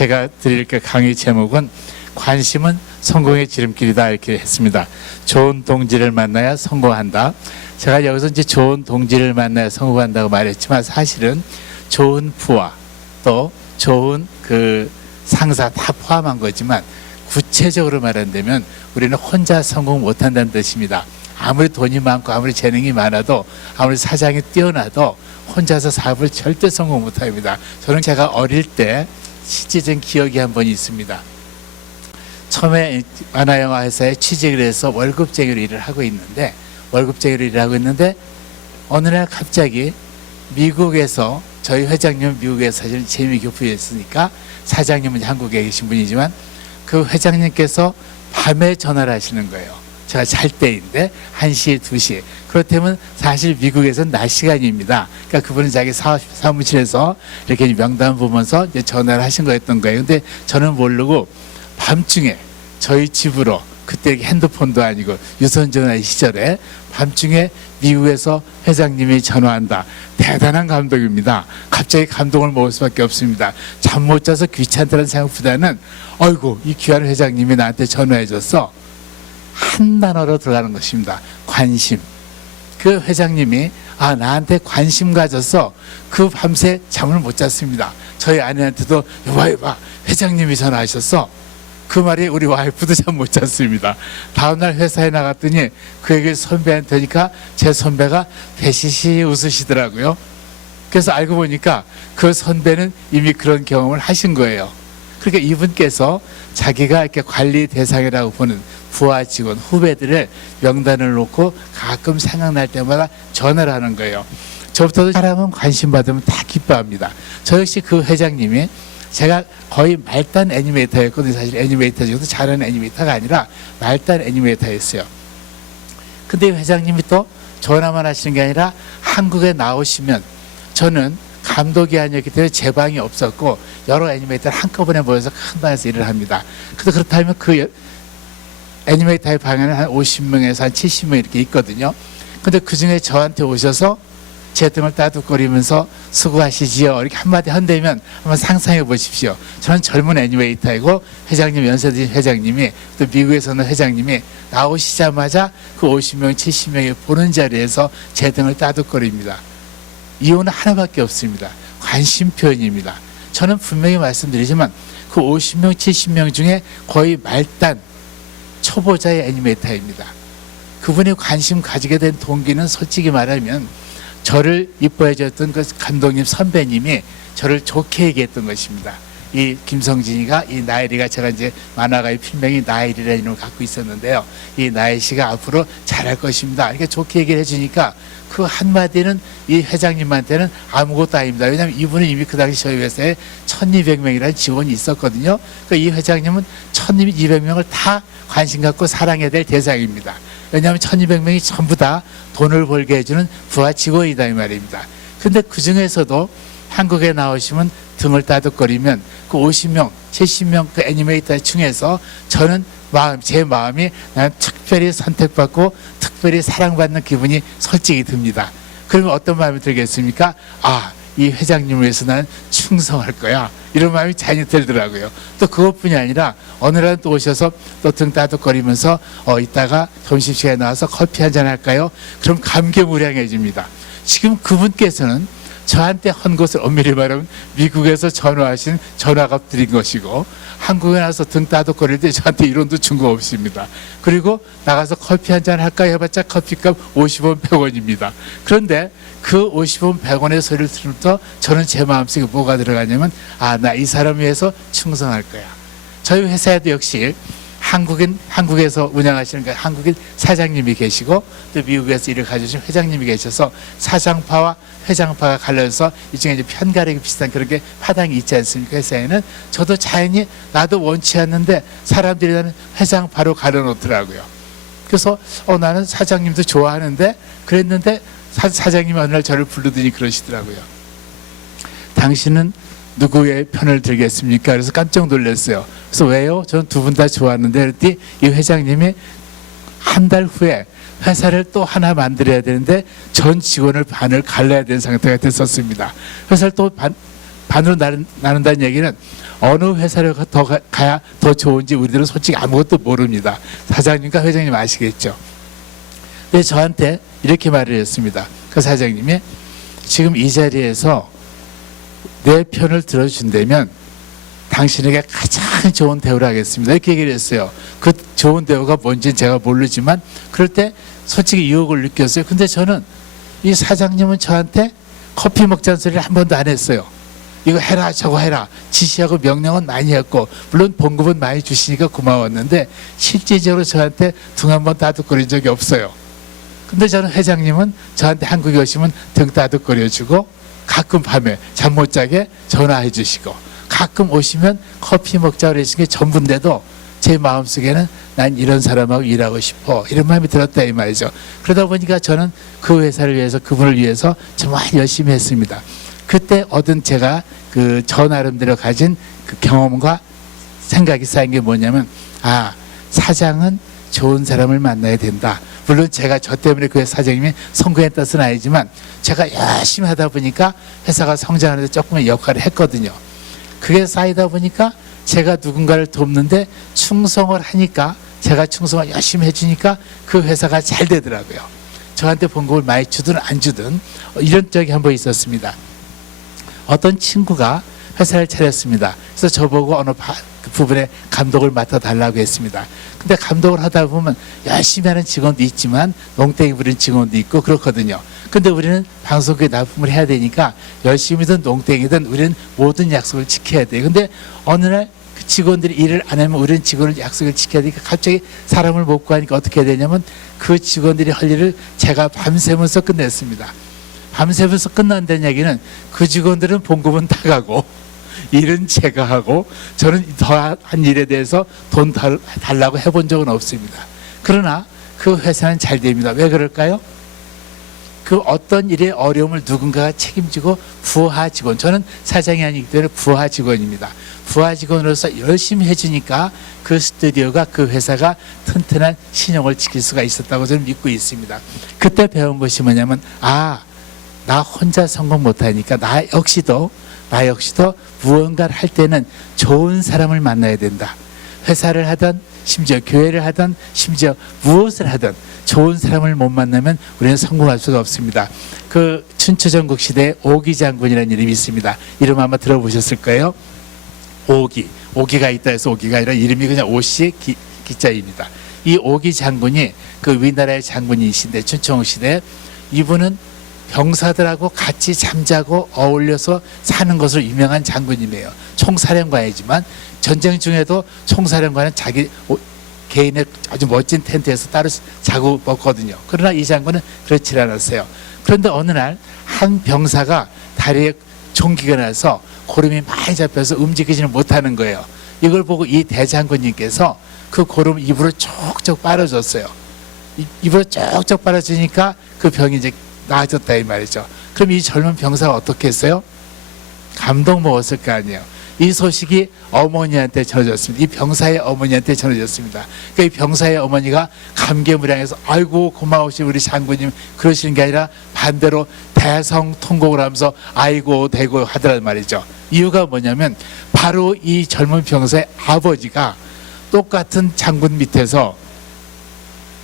제가 드릴 그 강의 제목은 관심은 성공의 지름길이다 이렇게 했습니다. 좋은 동지를 만나야 성공한다. 제가 여기서 이제 좋은 동지를 만나야 성공한다고 말했지만 사실은 좋은 부하 또 좋은 그 상사 다 포함한 거지만 구체적으로 말한다면 우리는 혼자 성공 못한다는 뜻입니다. 아무리 돈이 많고 아무리 재능이 많아도 아무리 사장이 뛰어나도 혼자서 사업을 절대 성공 못합니다. 저는 제가 어릴 때 실제적인 기억이 한 번 있습니다. 처음에 만화영화 회사에 취직을 해서 월급쟁이로 일을 하고 있는데 어느 날 갑자기 미국에서 저희 회장님은 미국에서 사실 재미교부였으니까 사장님은 한국에 계신 분이지만 그 회장님께서 밤에 전화를 하시는 거예요. 제가 잘 때인데 1시, 2시. 그렇다면 사실 미국에서는 낮 시간입니다. 그러니까 그분은 자기 사무실에서 이렇게 명단 보면서 이제 전화를 하신 거였던 거예요. 근데 저는 모르고 밤중에 저희 집으로 그때 핸드폰도 아니고 유선전화 시절에 밤중에 미국에서 회장님이 전화한다. 대단한 감동입니다. 갑자기 감동을 먹을 수밖에 없습니다. 잠 못 자서 귀찮다는 생각보다는 어이구 이 귀한 회장님이 나한테 전화해줬어. 한 단어로 들어가는 것입니다. 관심. 그 회장님이 나한테 관심 가져서 그 밤새 잠을 못 잤습니다. 저희 아내한테도 여봐 회장님이 전화하셨어. 그 말이 우리 와이프도 잠 못 잤습니다. 다음날 회사에 나갔더니 그 얘기를 선배한테 하니까 제 선배가 배시시 웃으시더라고요. 그래서 알고 보니까 그 선배는 이미 그런 경험을 하신 거예요. 그러니까 이분께서 자기가 이렇게 관리 대상이라고 보는 부하 직원, 후배들의 명단을 놓고 가끔 생각날 때마다 전화를 하는 거예요. 저부터도 사람은 관심 받으면 다 기뻐합니다. 저 역시 그 회장님이 제가 거의 말단 애니메이터였거든요. 사실 애니메이터 중에서 잘하는 애니메이터가 아니라 말단 애니메이터였어요. 근데 회장님이 또 전화만 하시는 게 아니라 한국에 나오시면 저는 감독이 아니었기 때문에 제 방이 없었고 여러 애니메이터를 한꺼번에 모여서 큰 방에서 일을 합니다. 그래서 그렇다면 그 애니메이터의 방에는 한 50명에서 한 70명 이렇게 있거든요. 근데 그 중에 저한테 오셔서 제 등을 따뜻거리면서 수고하시지요 이렇게 한마디 한다면 한번 상상해 보십시오. 저는 젊은 애니메이터이고 회장님 연세드신 회장님이 또 미국에서는 회장님이 나오시자마자 그 50명 70명이 보는 자리에서 제 등을 따뜻거립니다. 이유는 하나밖에 없습니다. 관심 표현입니다. 저는 분명히 말씀드리지만 그 50명 70명 중에 거의 말단 초보자의 애니메이터입니다. 그분이 관심 가지게 된 동기는 솔직히 말하면 저를 이뻐해 줬던 그 감독님 선배님이 저를 좋게 얘기했던 것입니다. 이 김성진이가 이 나일이가 제가 이제 만화가의 필명이 나일이라는 이름을 갖고 있었는데요. 이 나일 씨가 앞으로 잘할 것입니다. 이렇게 좋게 얘기를 해주니까 그 한마디는 이 회장님한테는 아무것도 아닙니다. 왜냐하면 이분은 이미 그 당시 저희 회사에 1200명이라는 직원이 있었거든요. 그러니까 이 회장님은 1200명을 다 관심 갖고 사랑해야 될 대상입니다. 왜냐하면 1200명이 전부 다 돈을 벌게 해주는 부하 직원이다 이 말입니다. 근데 그 중에서도 한국에 나오시면 등을 따뜻거리면 그 50명, 70명 그 애니메이터 중에서 저는 제 마음이 나는 특별히 선택받고 특별히 사랑받는 기분이 솔직히 듭니다. 그러면 어떤 마음이 들겠습니까? 이 회장님을 위해서 나는 충성할 거야. 이런 마음이 잔뜩 들더라고요. 또 그것뿐이 아니라 어느 날 또 오셔서 또 등 따뜻거리면서 이따가 점심시간에 나와서 커피 한잔 할까요? 그럼 감개무량해집니다. 지금 그분께서는 저한테 한 것을 엄밀히 말하면 미국에서 전화하신 전화값 드린 것이고 한국에 나와서 등 따뜻거릴 때 저한테 이론도 준 거 없습니다. 그리고 나가서 커피 한잔 할까 해봤자 커피값 50원 100원입니다. 그런데 그 50원 100원의 소리를 들으면서 저는 제 마음속에 뭐가 들어가냐면 나 이 사람 위해서 충성할 거야. 저희 회사에도 역시 한국에서 운영하시는 그 한국인 사장님이 계시고 또 미국에서 일을 가져오신 회장님이 계셔서 사장파와 회장파가 갈려서 일종의 이제 편가르기 비슷한 그런 게 파당이 있지 않습니까? 회사에는 저도 자연히 나도 원치 않는데 사람들이 나는 회장파로 가려놓더라고요. 그래서 나는 사장님도 좋아하는데 그랬는데 사장님이 어느 날 저를 부르더니 그러시더라고요. 당신은 누구의 편을 들겠습니까? 그래서 깜짝 놀랐어요. 그래서 왜요? 저는 두 분 다 좋았는데 그랬더니 이 회장님이 한 달 후에 회사를 또 하나 만들어야 되는데 전 직원을 반을 갈라야 되는 상태가 됐었습니다. 회사를 또 반으로 나눈다는 얘기는 어느 회사를 가야 더 좋은지 우리들은 솔직히 아무것도 모릅니다. 사장님과 회장님 아시겠죠? 근데 저한테 이렇게 말을 했습니다. 그 사장님이 지금 이 자리에서 내 편을 들어준다면 당신에게 가장 좋은 대우를 하겠습니다. 이렇게 얘기를 했어요. 그 좋은 대우가 뭔지는 제가 모르지만 그럴 때 솔직히 유혹을 느꼈어요. 근데 저는 이 사장님은 저한테 커피 먹자는 소리를 한 번도 안 했어요. 이거 해라 저거 해라 지시하고 명령은 많이 했고 물론 봉급은 많이 주시니까 고마웠는데 실질적으로 저한테 등 한 번 따뜻거린 적이 없어요. 근데 저는 회장님은 저한테 한국에 오시면 등 따뜻거려주고 가끔 밤에 잠 못 자게 전화해 주시고 가끔 오시면 커피 먹자 그러시는 게 전부인데도 제 마음속에는 난 이런 사람하고 일하고 싶어 이런 마음이 들었다 이 말이죠. 그러다 보니까 저는 그 회사를 위해서 그분을 위해서 정말 열심히 했습니다. 그때 얻은 제가 그 저 나름대로 가진 그 경험과 생각이 쌓인 게 뭐냐면 아 사장은 좋은 사람을 만나야 된다. 물론 제가 저 때문에 그 사장님이 성공했다는 뜻은 아니지만 제가 열심히 하다 보니까 회사가 성장하는 데 조금의 역할을 했거든요. 그게 쌓이다 보니까 제가 누군가를 돕는데 충성을 하니까 제가 충성을 열심히 해주니까 그 회사가 잘 되더라고요. 저한테 봉급을 많이 주든 안 주든 이런 적이 한 번 있었습니다. 어떤 친구가 회사를 차렸습니다. 그래서 저보고 어느 그 부분에 감독을 맡아달라고 했습니다. 근데 감독을 하다 보면 열심히 하는 직원도 있지만 농땡이 부리는 직원도 있고 그렇거든요. 근데 우리는 방송국에 납품을 해야 되니까 열심히든 농땡이든 우리는 모든 약속을 지켜야 돼요. 근데 어느 날 그 직원들이 일을 안 하면 우리는 직원을 약속을 지켜야 되니까 갑자기 사람을 못 구하니까 어떻게 해야 되냐면 그 직원들이 할 일을 제가 밤새면서 끝냈습니다. 밤새면서 끝난다는 얘기는 그 직원들은 봉급은 다 가고 일은 제가 하고 저는 더한 일에 대해서 돈 달라고 해본 적은 없습니다. 그러나 그 회사는 잘 됩니다. 왜 그럴까요? 그 어떤 일의 어려움을 누군가가 책임지고 부하 직원, 저는 사장이 아니기 때문에 부하 직원입니다. 부하 직원으로서 열심히 해주니까 그 스튜디오가 그 회사가 튼튼한 신용을 지킬 수가 있었다고 저는 믿고 있습니다. 그때 배운 것이 뭐냐면 아, 나 혼자 성공 못하니까 나 역시도 무언가를 할 때는 좋은 사람을 만나야 된다. 회사를 하든 심지어 교회를 하든 심지어 무엇을 하든 좋은 사람을 못 만나면 우리는 성공할 수가 없습니다. 그 춘추전국 시대에 오기 장군이라는 이름이 있습니다. 이름 아마 들어보셨을 거예요. 오기가 있다 해서 오기가 아니라 이름이 그냥 오씨의 기자입니다. 이 오기 장군이 그 위나라의 장군이신데 춘추전국 시대에 이분은 병사들하고 같이 잠자고 어울려서 사는 것으로 유명한 장군이에요. 총사령관이지만 전쟁 중에도 총사령관은 자기 개인의 아주 멋진 텐트에서 따로 자고 먹거든요. 그러나 이 장군은 그렇지 않았어요. 그런데 어느 날 한 병사가 다리에 종기가 나서 고름이 많이 잡혀서 움직이지를 못하는 거예요. 이걸 보고 이 대장군님께서 그 고름 입으로 쪽쪽 빨아줬어요. 입으로 쪽쪽 빨아주니까 그 병이 이제 나아졌다 이 말이죠. 그럼 이 젊은 병사가 어떻게 했어요? 감동 먹었을 거 아니에요. 이 소식이 어머니한테 전해졌습니다. 이 병사의 어머니한테 전해졌습니다. 그러니까 이 병사의 어머니가 감개무량해서 아이고 고마우신 우리 장군님 그러시는 게 아니라 반대로 대성통곡을 하면서 아이고 대고 하더란 말이죠. 이유가 뭐냐면 바로 이 젊은 병사의 아버지가 똑같은 장군 밑에서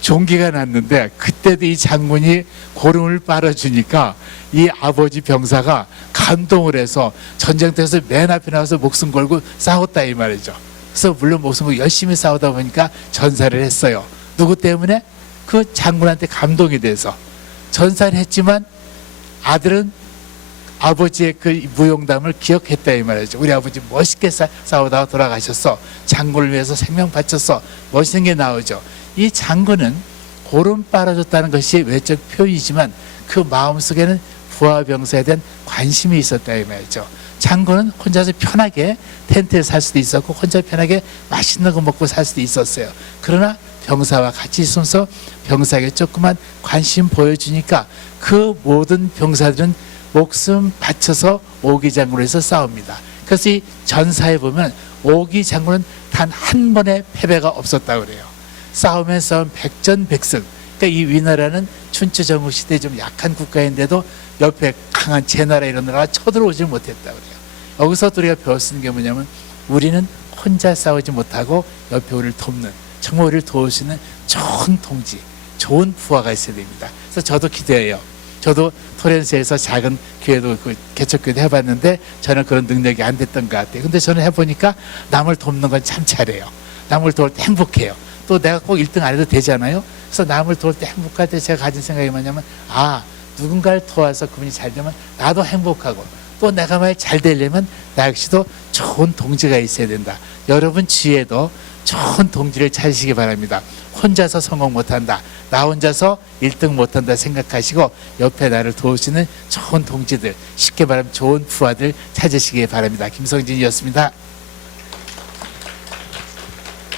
종기가 났는데 그때도 이 장군이 고름을 빨아주니까 이 아버지 병사가 감동을 해서 전쟁터에서 맨 앞에 나와서 목숨 걸고 싸웠다 이 말이죠. 그래서 물론 목숨 걸고 열심히 싸우다 보니까 전사를 했어요. 누구 때문에? 그 장군한테 감동이 돼서 전사를 했지만 아들은 아버지의 그 무용담을 기억했다 이 말이죠. 우리 아버지 멋있게 싸우다가 돌아가셨어. 장군을 위해서 생명 바쳤어. 멋있는 게 나오죠. 이 장군은 고름 빨아줬다는 것이 외적 표현이지만 그 마음속에는 부하 병사에 대한 관심이 있었다 이 말이죠. 장군은 혼자서 편하게 텐트에 살 수도 있었고 혼자 편하게 맛있는 거 먹고 살 수도 있었어요. 그러나 병사와 같이 있으면서 병사에게 조그만 관심 보여주니까 그 모든 병사들은 목숨 바쳐서 오기 장군에서 싸웁니다. 그래서 이 전사에 보면 오기 장군은 단 한 번의 패배가 없었다고 그래요. 싸우면 백전백승. 그러니까 이 위나라는 춘추전국 시대에 좀 약한 국가인데도 옆에 강한 제나라 이런 나라가 쳐들어오질 못했다고 그래요. 여기서 우리가 배울 수 있는 게 뭐냐면 우리는 혼자 싸우지 못하고 옆에 우리를 돕는, 정말 우리를 도울 수 있는 좋은 동지, 좋은 부하가 있어야 됩니다. 그래서 저도 기대해요. 저도 토렌스에서 작은 교회도 개척교회도 해봤는데 저는 그런 능력이 안 됐던 것 같아요. 근데 저는 해보니까 남을 돕는 건 참 잘해요. 남을 도울 때 행복해요. 또 내가 꼭 1등 안 해도 되잖아요. 그래서 남을 도울 때 행복할 때 제가 가진 생각이 뭐냐면, 아, 누군가를 도와서 그분이 잘 되면 나도 행복하고, 또 내가 만약 잘 되려면 나 역시도 좋은 동지가 있어야 된다. 여러분 주위에도 좋은 동지를 찾으시기 바랍니다. 혼자서 성공 못한다, 나 혼자서 1등 못한다 생각하시고 옆에 나를 도우시는 좋은 동지들, 쉽게 말하면 좋은 부하들 찾으시기 바랍니다. 김성진이었습니다.